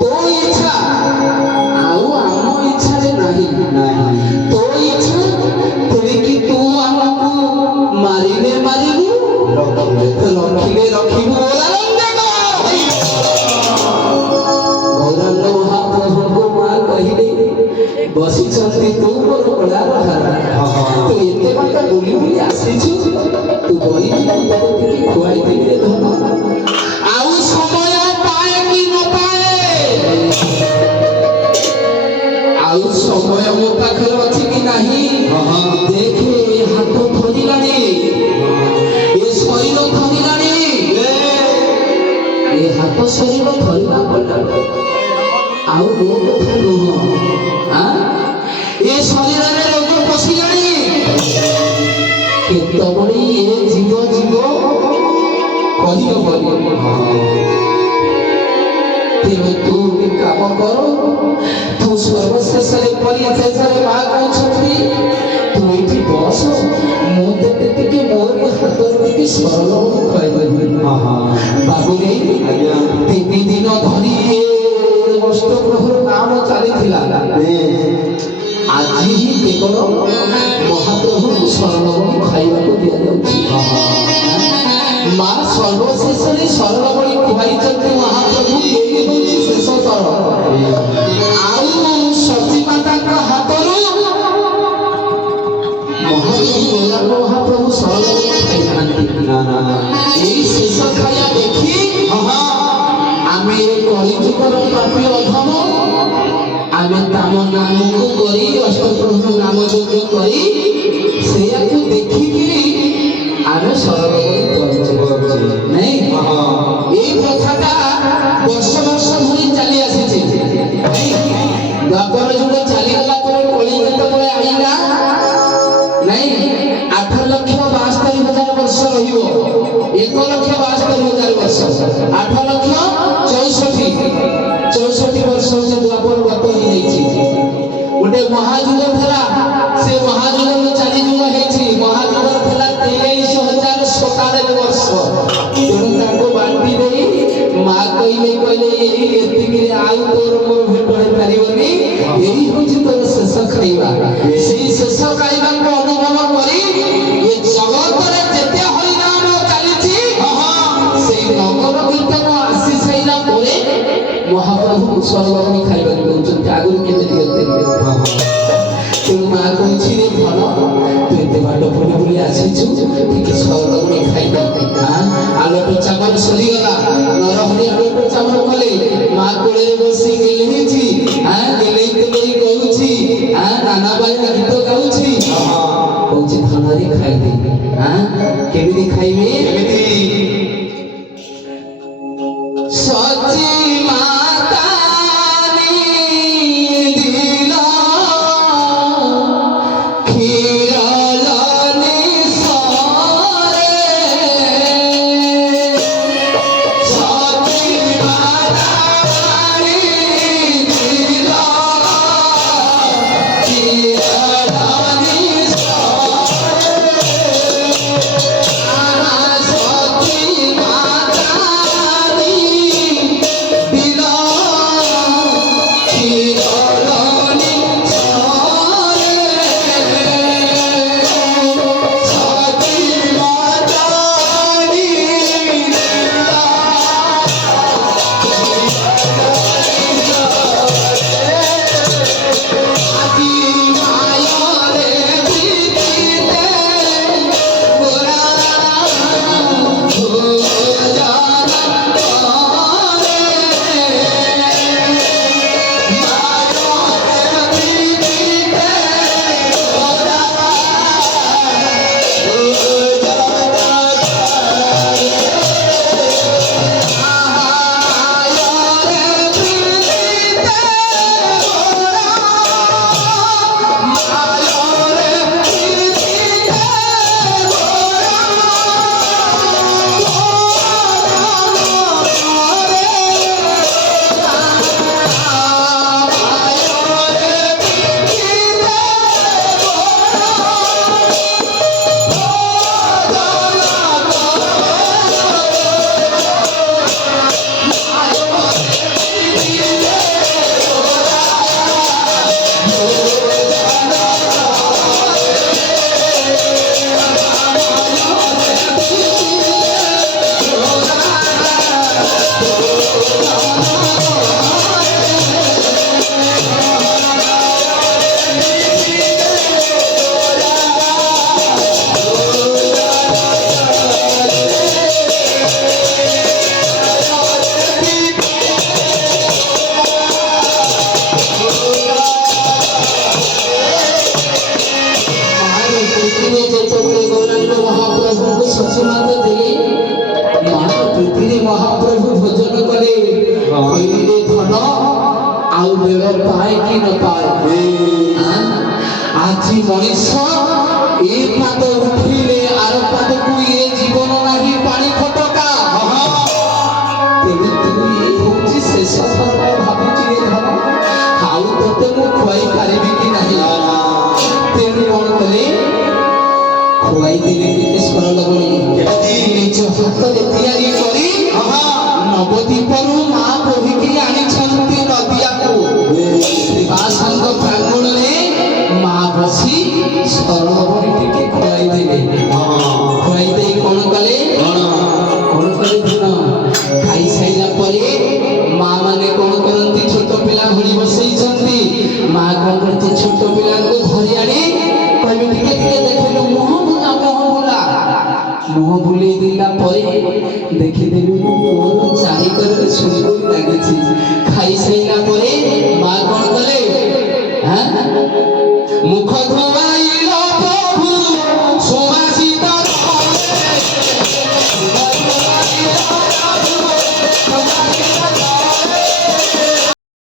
तो इच्छा आउ आम इच्छा रे नहीं तो इच्छा तेरे कि तू हमको मारिले मारिबू रखिले रखिबू बोला गौरांग महाप्रभु माँ कहिले बसी चलती तू मोर बड़ा रहा तो एते बात बुली बुली आसीछु तू बही तते खुआई देबे धन आउ समय पाए कि न पाए आउ समय मो पाखर अछि कि नाही देखे हाथ धरिलानी ए शरीर धरिलानी ए हाथ शरीर धरिला पड़ला आउ रो कथा नुह ए शरीर रे रोग पसिलानी केतबणी ए जीव जीव कहि बनी तेरे तू काम कर तू सर्वशेष रे परिशेष रे मां को छथि तू एठी बस मो देते के मोर हाथ रे सरल खै बनी बाबू रे तीन दिन धरी अष्टप्रहर नाम चलीथिला आज ही केवल महाप्रभु शरण बलि खाइबा को दिया जाउछि मां सर्वशेष रे शरण बलि खुआई चलते महाप्रभु एई होछि शेष तर आउ सती माता का हातरो महाप्रभु शरण बलि खाइ खान्ति ना एई शेष खाया देखि आमे कलिजुगर पापी अधम आमे ताम नाम को करी अष्टप्रभु नाम यज्ञ करी सेया को देखि कि आमे शरण बलि नहीं এই কথাটা বর্ষ বর্ষ ধরে চালি আসছে দ্বাপর যুগ চালি গলা পরে কলিযুগ পরে আইলা নাই 8,72,000 বর্ষ রহিব 1,72,000 বর্ষ 8,64,64 বর্ষ যে দ্বাপর গত হই যাইছি গোটে মহাযুগ থেলা সে মহাযুগ চালি যুগ হেছি মহাযুগ থেলা 23,097 বর্ষ তেଣୁ ତାଙ୍କୁ ବାଣ୍ଟି ଦେଇ ମା କହିଲେ ଏତିକିରେ ଆଉ ତୋର ମୋର ଭେଟ ହେଇପାରିବନି ଏଇ ହଉଛି ତୋର ଶେଷ ଖାଇବା ସେଇ ଶେଷ ଖାଇବାକୁ ଅନୁଭବ କରି ଏ ଜଗତରେ ଯେତେ ହଇରାଣ ଚାଲିଛି ସେଇ ନଗର କୀର୍ତ୍ତନ ଆସି ସାଇଲା ପରେ ମହାପ୍ରଭୁ ସ୍ୱର୍ଗବଳି ଖାଇବାକୁ ଦଉଛନ୍ତି ଆଗରୁ କେମିତି ଦିଅନ୍ତି ତେଣୁ ମା କହୁଛି ରେ ଭଲ ତୁ ଏତେ ବାଟ ବୁଲି ବୁଲି ଆସିଛୁ ଟିକେ ସ୍ୱର୍ଗବଳି ଖାଇବା आलोट चावल सरीगला नरहरी आलोट चावल कले मां कोले बसी गेलेछि गेले तोई कहूछि नाना बाई गीत गाउछि कहूछि धनरी खाइ दे केमिति खाइबे केमिति सची माता ଆଉ ବେଳ ପାଏ କି ନ ପାଏ। ଆଜି ମଣିଷ ଏ ପାଦ ଉଠିଲେ ଆର ପାଦ